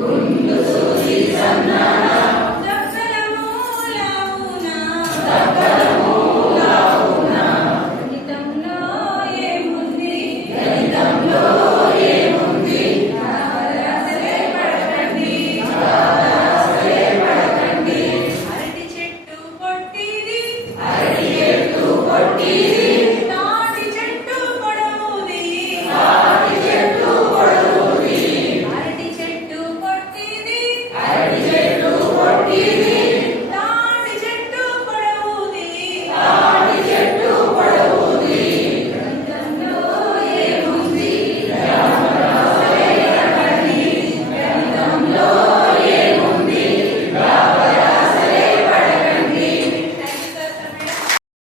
कुंड सोई समना